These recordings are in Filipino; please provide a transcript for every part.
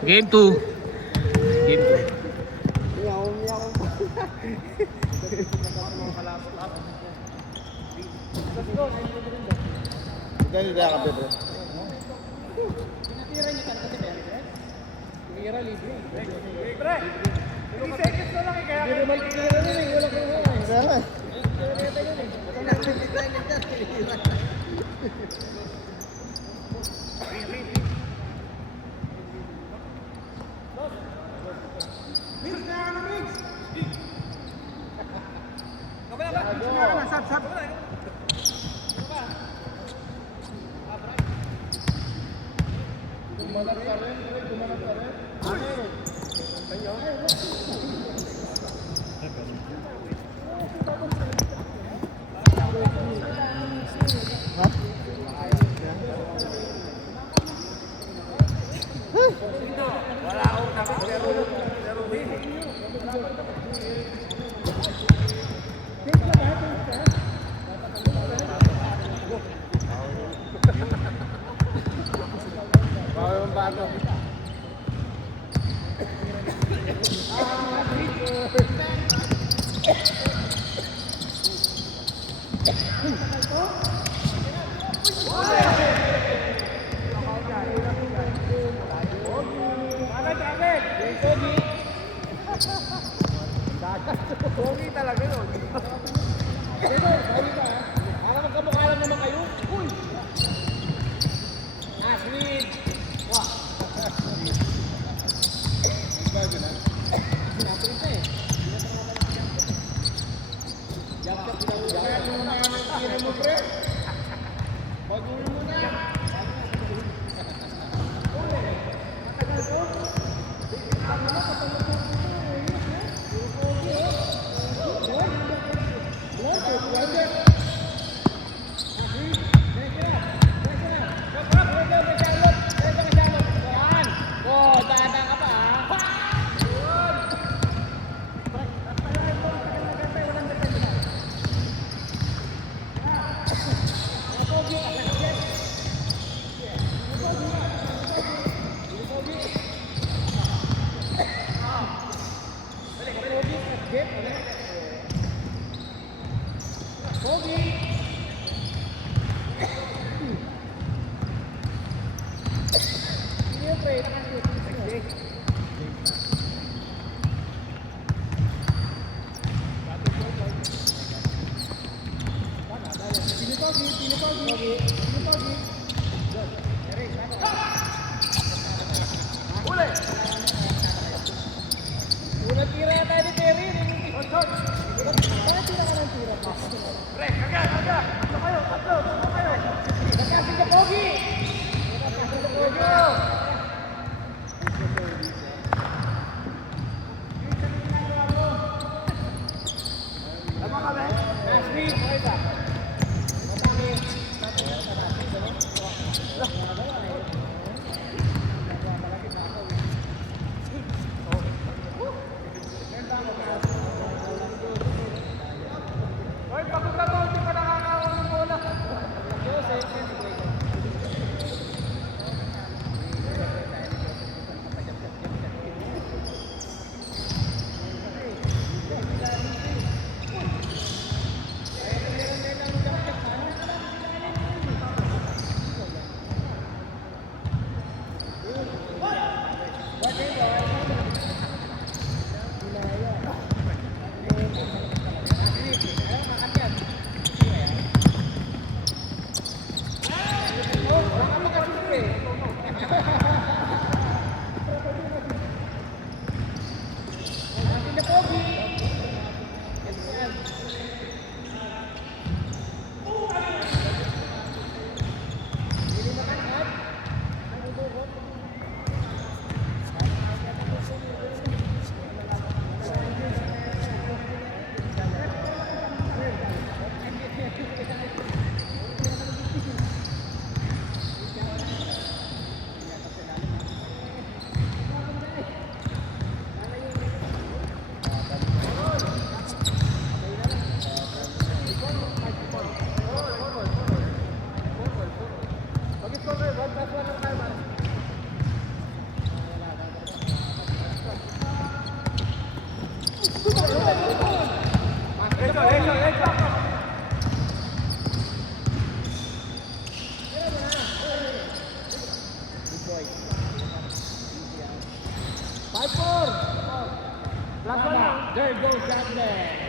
Game 2. Game 2. Ganyan kaya ka, bro. Tira libre. Pre! 3 seconds na lang eh, kaya kayo magtira rin eh. Wala kayo nga eh. Kaya nga. Mix na ka na, Mix! Kabala ba? Mix na ka na, sab. Kumalat ka rin, kumalat ka rin. Wala akong nakapero. Bago. Pogi talaga yun. Para magkamukha lang naman kayo. Uy! Ashley! Wah! Sinapin ka eh. Kaya kung nakakira mo, pre? Baguhin mo na. Matagal ko? Ang mga kapag There goes Jabner.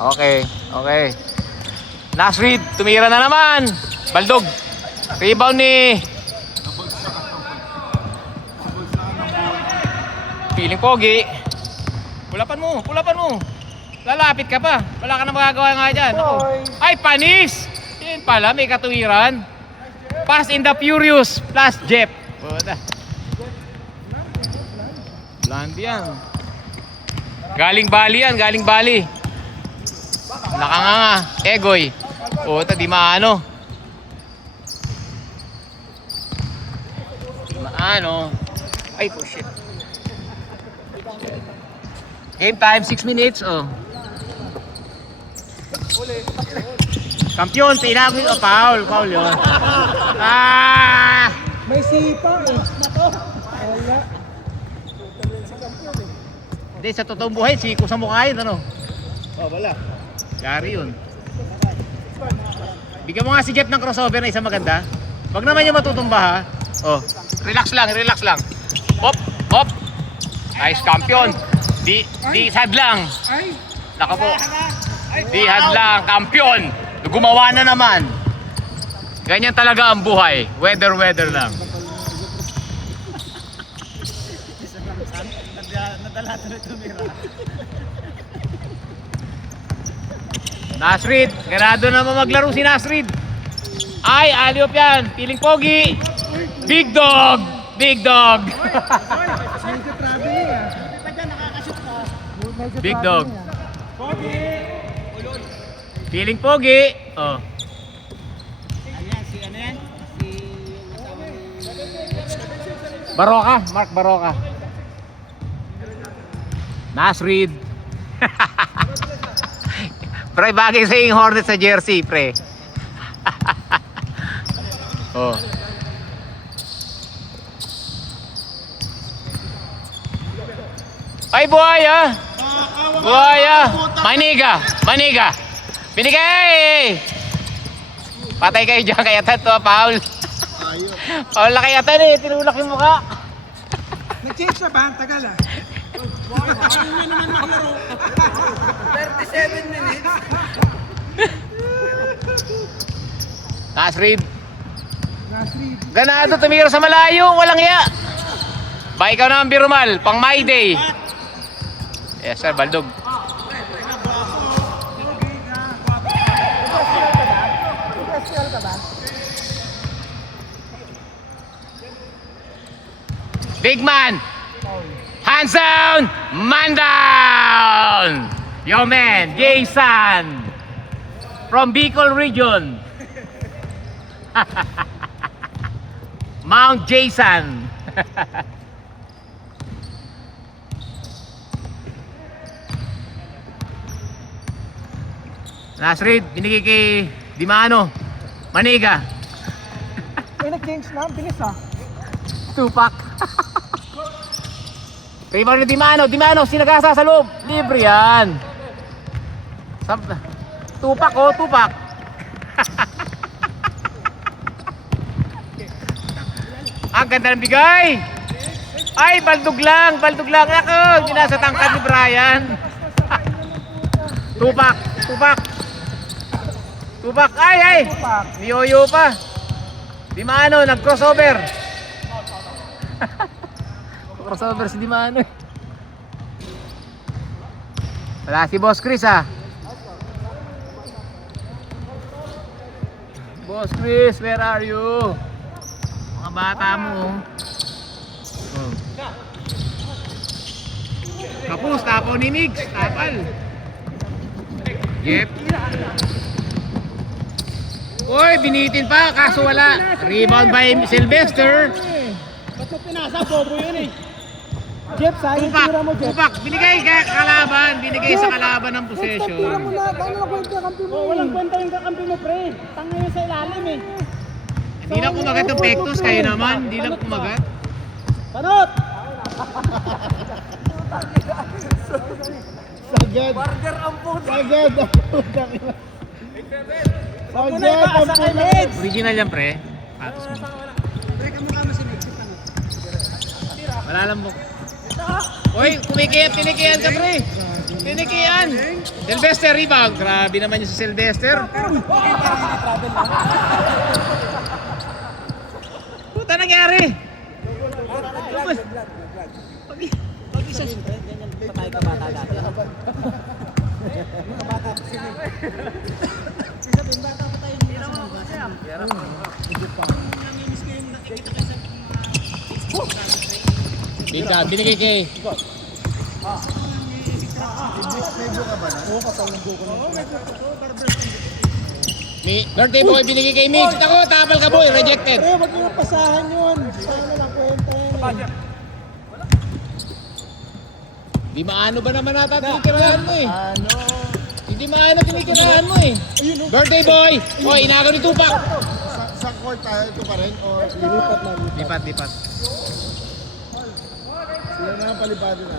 Okay, okay. Nasrid, tumira na naman. Baldog. Rebound ni Piling Pogi. Pulapan mo, pulapan mo. Lalapit ka pa. Wala ka na magagawa nga dyan. Ako. Ay, panis! Yan pala, may katuwiran. Fast in the Furious plus Jeff. Blondie yan. Galing Bali yan, galing Bali. Nakanganga, Egoy. Puta, di maano. Di maano. Ay, oh shit. Game time, 6 minutes. Oh. Kampiyon, tinago yung foul. Foul yun. Ah! May sipa eh. Wala. Hindi, sa totoong buhay, siko sa mukha yun, ano? Oh, wala. Yari yun. Bigyan mo nga si Jeff ng crossover na isang maganda. Wag naman yung matutumba, ha? Oh, relax lang, relax lang. Hop, hop. Nice, kampiyon. Di hadlang. Ay! Naka po. Di hadlang, kampiyon. Gumawa na naman. Ganyan talaga ang buhay. Weather lang. Nasrid, ganado naman maglaro si Nasrid. Ay, aliop yan. Piling Pogi. Big dog. Big dog. Medyo traveling ah. Big dog. Piling Pogi. Oh. Baroka, Mark Baroka. Nasrid. Pre, bagay sa yung Hornet sa jersey, pre. Oh. Ay, buhaya. Buhaya. Maniga. Maniga. Binigay! Patay kayo dyan, kayatan to, Paul. Paul na kayatan eh, tinulak yung mukha. Nag-change na ba? Ang tagal ah. Ano naman maklaro? 37 minutes. Nasrid. Nasrid. Ganado tumira sa malayo, walang iya. Ba ikaw na ang birumal, pang my day. Yes sir, Baldog. Big man. Hands down, man down. Yo man, Jason. From Bicol region. Mount Jason. Nasrid, binigay kay Dimano. Maniga. Ay, nag-change na. Ang bilis ah. Tupak. Rebound ni Dimano. Dimano, sinagasa sa loob. Libre yan. Tupak oh, tupak. Ang ganda ng bigay. Ay, baldog lang. Baldog lang. Ako, hindi nasa tangkad ni Brian. Tupak. Tupak. Tupak. Ay, ay. Niyoyo pa. Dimano, nag-crossover. Crossover si Dimano. Wala si Boss Chris ah. Boss Chris, where are you? Mga bata mo. Oh. Kapus, tapo ni Migs, tapal. Jeff. Uy, binitin pa, kaso wala. Rebound by Sylvester. Ba't mo pinasa? Bobo yun eh. Jeff, sayang Tupak, tira mo, Jeff. tupak. Binigay ka kalaban, binigay sa kalaban ng Tira possession. mo na. Paano na kwenta yung kampi mo? Walang kwenta yung kampi mo, pre. Tanga yun sa ilalim eh. Di lang kumagat yung pectus, kayo naman. Di lang kumagat. Panot! Sagad! Burger ang puto. Sagad! Sagad ang puto! Original yan, pre. Patos mo. Pre, kamukha mo si Nick. Wala lang mo. Uy, kumikiyat, tinikiyan ka, pre. Tinikiyan. Sylvester rebound. Grabe naman yung si Sylvester. Puta nangyari. Pag-isa siya. Ganyan patay ka bata dati. Bata kasi Nick. Sabihin bata pa tayo. Hindi naman ako siya. Namimiss ko yung nakikita kayo sa Big God, binigay kay. Birthday boy, binigay kay Mix. Ako, tapal ka boy, rejected. Pero wag yung pasahan yun. Sana lang kwenta yun. Di maano ba naman nata tinikirahan mo eh. Ano? Hindi maano tinikirahan mo eh. Birthday boy! Oy, inagaw ni Tupac. Sa court tayo ito pa rin? O lipat na lipat? Lipat, lipat. Sila na ang palibado na.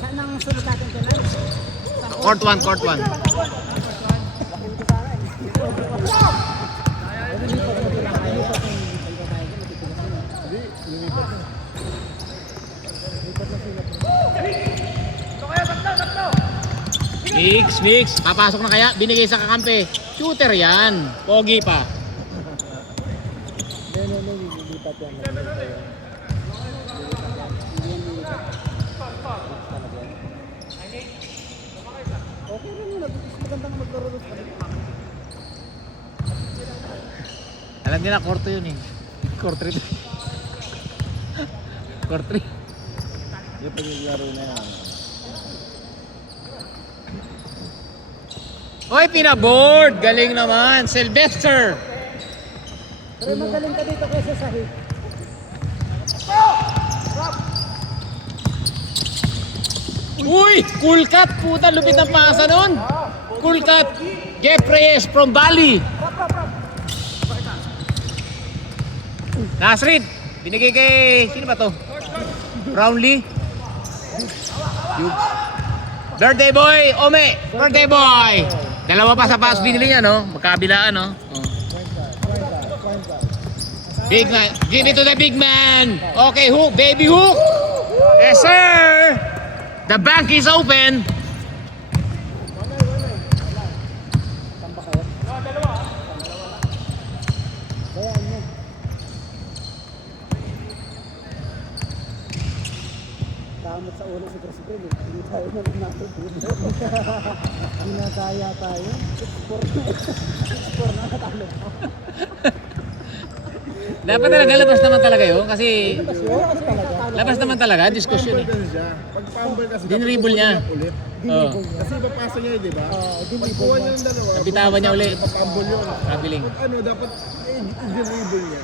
Saan ang sunod natin dyan? Court 1, court 1. Mix. Papasok na kaya? Binigay sa kakampi. Shooter yan. Pogi pa. Lilipat yan. Okay rin yun. Magandang maglaro doon. Alam nila, court 2 yun eh. Court 3. Court 3. Yung paglaro na yan. Oy, pinaboard! Galing naman. Sylvester! Pero magaling ka dito kaysa sa hit. Uy! Cool cut! Puta, lupit ng pasa nun! Cool cut! Jeff Reyes from Bali! Nasrid! Binigay kay... Sino ba to? Brownlee? Hughes. Birthday boy! Ome! Birthday boy! Dalawa pa sa pass binili niya, no? Magkabilaan, no? Oh. Big man. Give it to the big man. Okay, hook. Baby hook. Yes, sir. The bank is open. Kamot sa ulo si President. Hindi tayo naman natin. Ginagaya tayo. Score na natalo. Dapat talaga labas naman talaga yun kasi Ano talaga? labas naman talaga diskusyon eh. Pag fumble kasi Dinribble niya. ulit. Oh. Kasi ipapasa niya, di ba? Pag Dinribble kuha niya. niya ng dalawa, Nabitawan niya uli. ipapumble yun. Traveling. Ano, dapat i-dribble niya.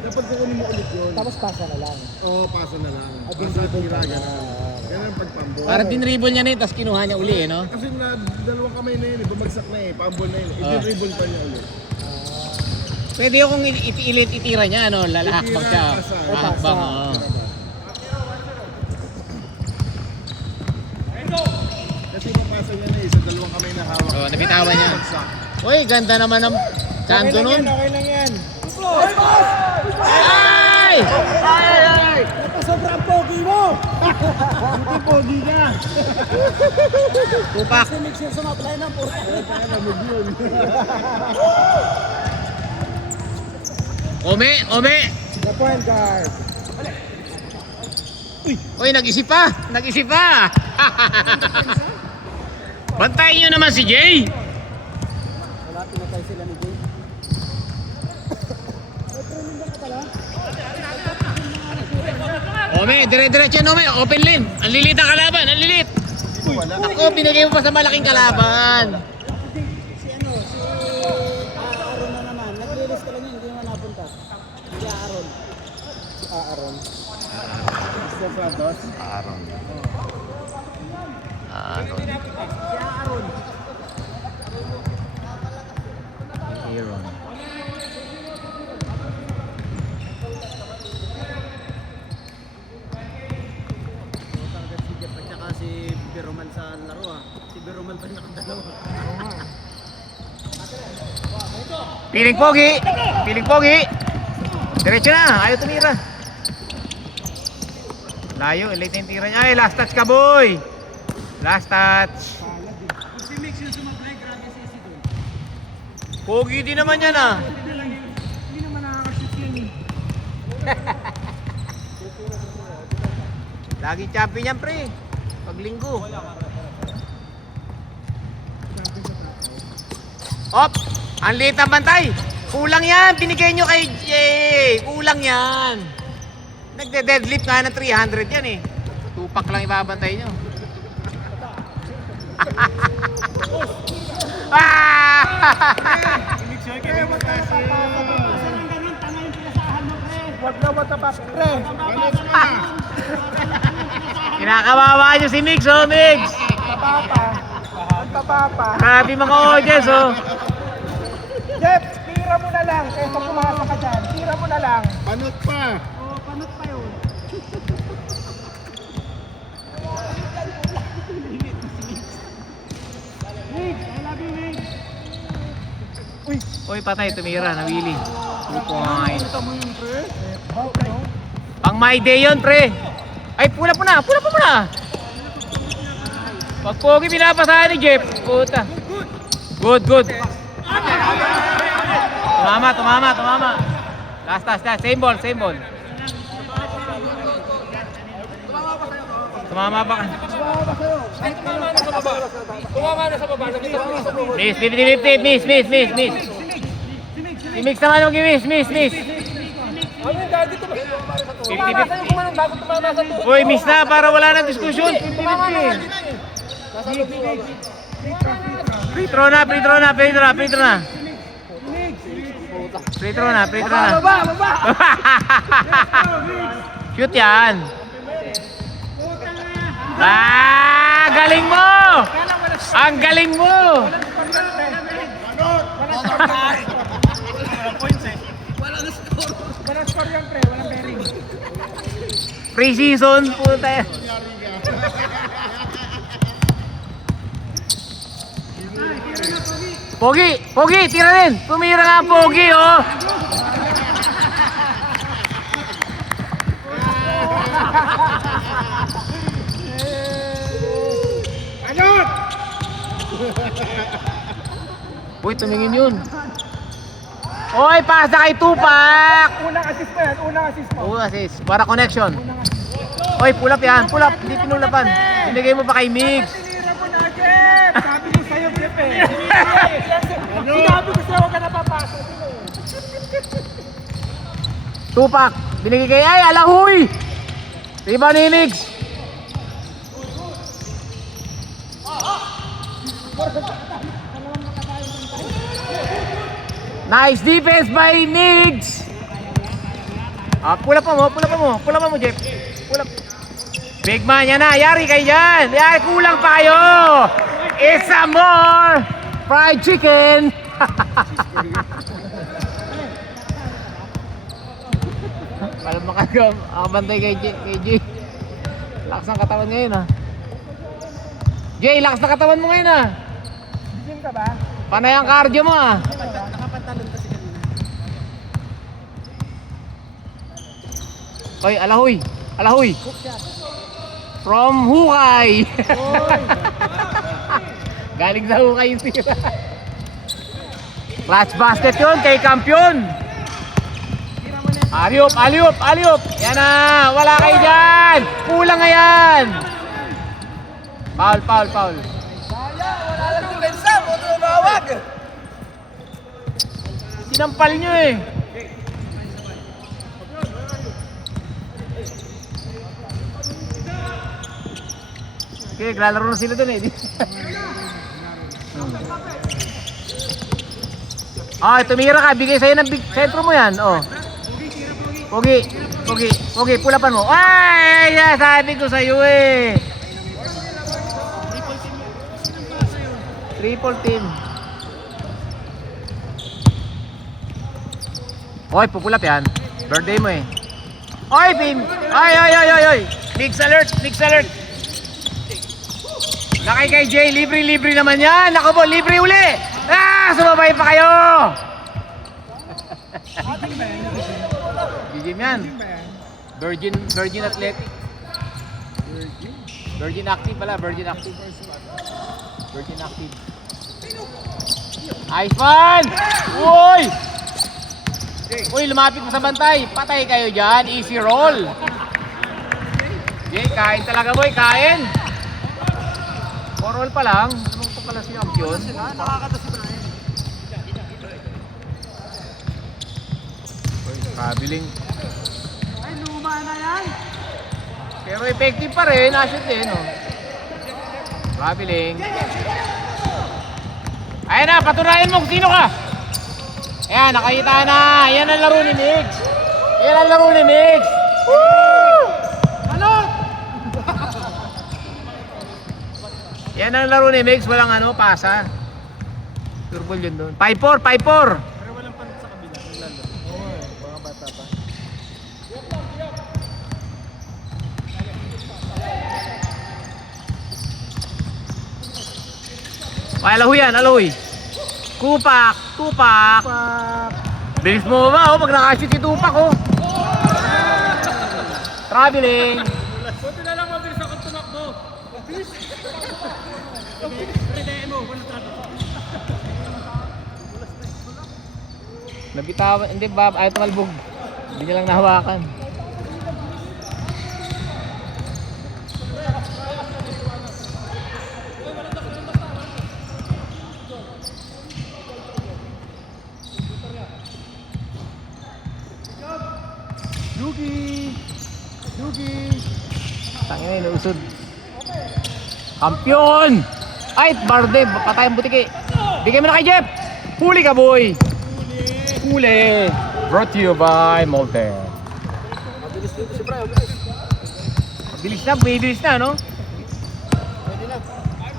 Dapat kukunin mo ulit yun. Tapos pasa na lang. Oo, pasa na lang. Ah, Pasa at dinribble tira, pa na. gano'n. Yan ang pag-fumble. Parang dinribble niya na yun, tapos kinuha niya uli eh, no? Kasi na dalawang kamay na yun, bumagsak na eh, fumble na yun. I-dribble pa niya ulit. Pwede yung kung itira niya, ano, lalahakbang siya. Pasa. Lahakbang, oo. Kasi ipapasa niya na eh, sa dalawang kamay na hawak. Oh, nabitawan niya. Bumagsak. Uy, ganda naman ng chanto nun. Okay lang yan. Ay! Sobrang pogi mo! Hindi pogi ka. Tupak. Kasi mix yung sumablay ng puro. Kaya namog yun. Ome! The point guard. Uy, nag-isip pa! Bantayin nyo naman si Jay! Wala, pinatay sila ni Jay. Ome, dire-diretso yan, Ome. Open lane. Ang lilit ang kalaban, ang lilit. Ako, binigay mo pa sa malaking kalaban. Si Aaron na naman. Nag-release ka lang yun, hindi naman napunta. Si Aaron. Aaron. Mr. Santos. Aaron. Si Aaron. Aaron. si Biromal sa laro Si Biromal pa nakadalawa. Piling pogi. Piling pogi. Diretso na. Ayaw tumira. Layo. Late na yung tira niya. Ay, last touch ka, boy. Last touch. Si Mix yung sumablay, grabe si Isi doon. Pogi din naman yan ah. Hindi naman nakakashoot yan eh. Laging champion yan, pre. Paglinggo. Op! Ang liit ng bantay. Kulang yan. Binigay nyo kay Jay. Kulang yan. Nagde-deadlift nga ng 300 yan eh. Tupak lang ibabantay nyo. Ah! Huwag na matapap, pre. Kinakawawa nyo si Mix, oh, Mix. Papa. Grabe mga audience, oh. Jeff, tira mo na lang. Kaysa pumasa ka dyan. Tira mo na lang. Panot pa. Oo, panot pa yun. Nick, I love you, Nick. Uy, patay, tumira, nawili. 2 points. Ito mo yun, pre. Okay. Pang my day yun, pre. Ay, pula po na. Pag pogi, binapasahan ni Jeff. Puta. Good. Tumama. Last. Same ball. Tumama pa ka. Miss. Si Mix naman mag-miss. 50-50. Uy, miss na para wala nang diskusyon. 50-50. Free throw na. Baba. Shoot yan. Galing mo! Ang galing mo! Walang score yan, pre. Walang bearing. Pre-season, puta. Pogi, tira rin. Tumira nga ang Pogi, oh. Anot! Uy, tumingin yun. Oy, pasa kay Tupac. Unang assist mo yan. Assist. Para connection. Oy, pull up yan. Hindi pinulapan. Binigay mo pa kay Mix. Tinira mo na, Jeff! Sabi ko sa'yo, Jeff eh. Sinabi ko sa'yo, huwag ka napapasok. Tupac. Binigay kay Alahoy. Rebound ni Mix. Nice defense by Migs. Pull up mo, Jeff. Pull up. Big man, yan na. Yari kayo dyan. Kulang pa kayo. Isa more fried chicken. Alam mo kayo, ang bantay kay Jay. Lakas ng katawan ngayon, ha. Jay, lakas ng katawan mo ngayon, ha. Gym ka ba? Panay ang cardio mo, ha. Nakapantalon kasi kanina. Oy, Alahoy. From Hukay. Galing sa Hukay yung tira. Clutch basket yun kay kampiyon. Aliop. Yan na, wala kayo dyan. Kulang nga yan. Foul. Wala lang si Benza, mo tumawag. Sinampal nyo eh. Okay, naglalaro na sila dun eh. Tumira ka, bigay sa'yo ng sentro mo yan. Pogi, pulapan mo. Ay, sabi ko sa'yo eh. Triple team. Oy, pupulap yan. Birthday mo eh. Oy, Bim! Oy! Mix alert! Lakay kay Jay, libre naman yan. Naku po, libre uli. Ah, sumabay pa kayo. Gigim yan. Virgin Athletic. Virgin Active pala, Virgin Active. Virgin Active. Nice one! Uy! Uy, lumapit mo sa bantay. Patay kayo dyan. Easy roll. Jay, kain talaga boy, kain. 4 roll pa lang. Ano pa pala si Campion? Nakakata si Brian. Kabiling. Ay, luma na yan. Pero effective pa rin. Asset din, oh. Kabiling. Ayan na, patunayan mo kung sino ka. Ayan, nakita na. Ayan ang laro ni Mix. Ayan ang laro ni Mix. Woo! Ano? Yan ang laro ni Mix. Walang ano, pasa. Turbol yun doon. 5-4, 5-4. Pero walang panit sa kabila. Lalo. Oo, mga bata pa. Ay, alahoy yan, alahoy. Tupak. Bilis mo ba, oh, pag nakashoot si Tupak, oh. Traveling. Buti na lang mabilis ako tumakbo. Mabilis. Pwede mo, walang traffic. Nabitawan, hindi ba, ayaw tumalbog. Hindi niya lang nahawakan. Yugi. Tangina, inuusod. Kampiyon! Ay, Barde, patay ang butiki. Bigay mo na kay Jeff. Huli ka, boy. Huli. Brought to you by Molte. Mabilis dito si Brian. Bilis na, no?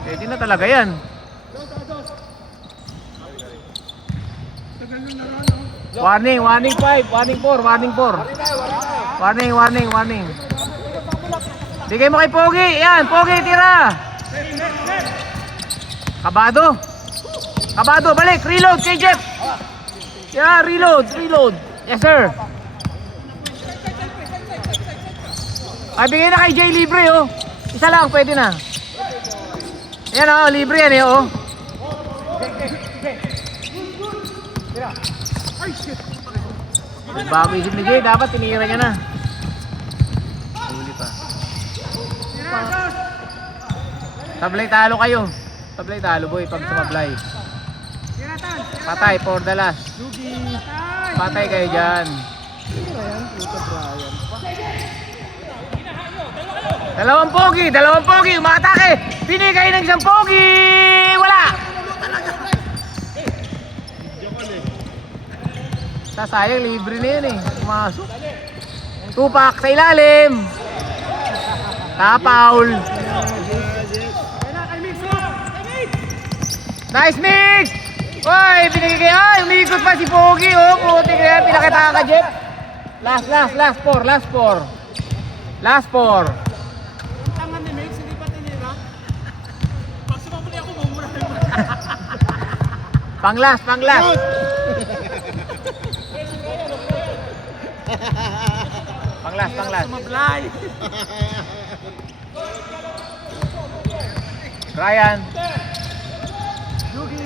Pwede na talaga yan. Warning 5, warning 4. Warning. Bigay mo kay Pogi. Yan, Pogi, tira. Kabado, balik. Reload kay Jeff. Yeah, reload. Yes, sir. Ay, bigay na kay Jay libre, oh. Isa lang, pwede na. Yan, oh, libre yan, eh, oh. Bago isip ni Jay, dapat tinira niya na. Huli pa. Tablay talo kayo. Tablay talo, boy, pag sumablay. Patay for the last. Patay kayo dyan. Dalawang pogi, umatake. Binigay ng isang pogi. Wala. Sayang, libre na yan, eh. Pumasok. Tupak sa ilalim. Tapaul. Nice mix! Uy, binigay kayo. Ay, umikot pa si Pogi, oh. Puti kaya, pinakita ka, Jeff. Last four. Ang tanga ni Mix, hindi pa tinira. Pag sumabuli ako, mumurahin mo. Pang last. Pang last. Sumablay. Ryan.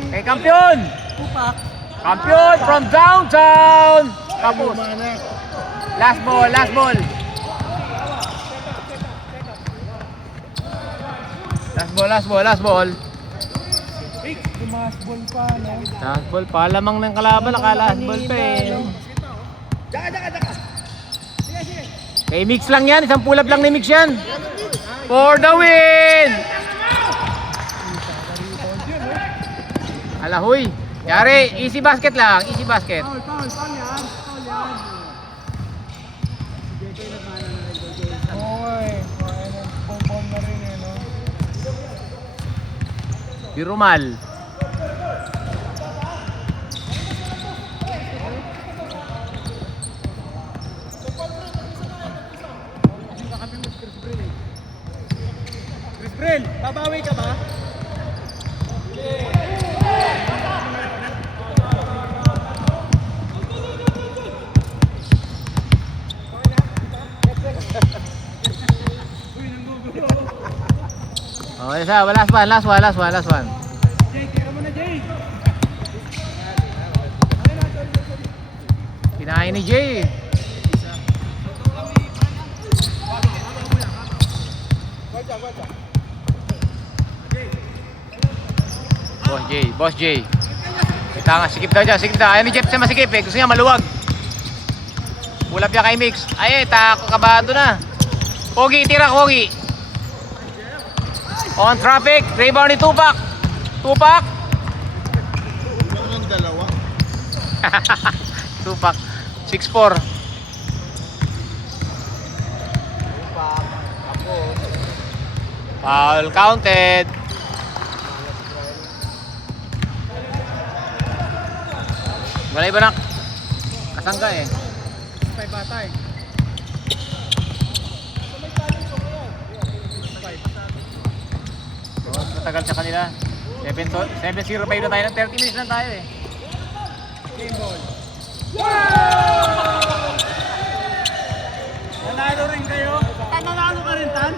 Kay Kampiyon. Tupak. Kampiyon from downtown. Tapos. Last ball. Last ball Tumasbol pa, no? Last ball pa. Lamang ng kalaban. Naka-last ball pa, eh. Daka. Kay Mix lang yan. Isang pull up lang ni Mix yan. For the win! Alahoy. Yari, easy basket lang. Easy basket. Foul yan. Oy, ball na rin, eh, no? Birumal. Chris Bre. Russell, babawi ka ba? Oh, isa, last one. Jay, tira mo na, Jay. Kinain ni Jay. Boss Jay. Kita nga, sikip daw dyan, Ayaw ni Jeff siya masikip eh, gusto niya maluwag. Bulap niya kay Mix. Ay, kabado na. Pogi, tira Pogi. On traffic, rebound ni Tupac. Yung dalawa. Tupac, 6'4". Foul counted. Wala iba nak. Kasangga eh. Patay batay. Matagal sa kanila. 7-0 na tayo. 30 minutes lang tayo eh. Game ball. Nanalo rin kayo? Nanalo ka rin, Tan?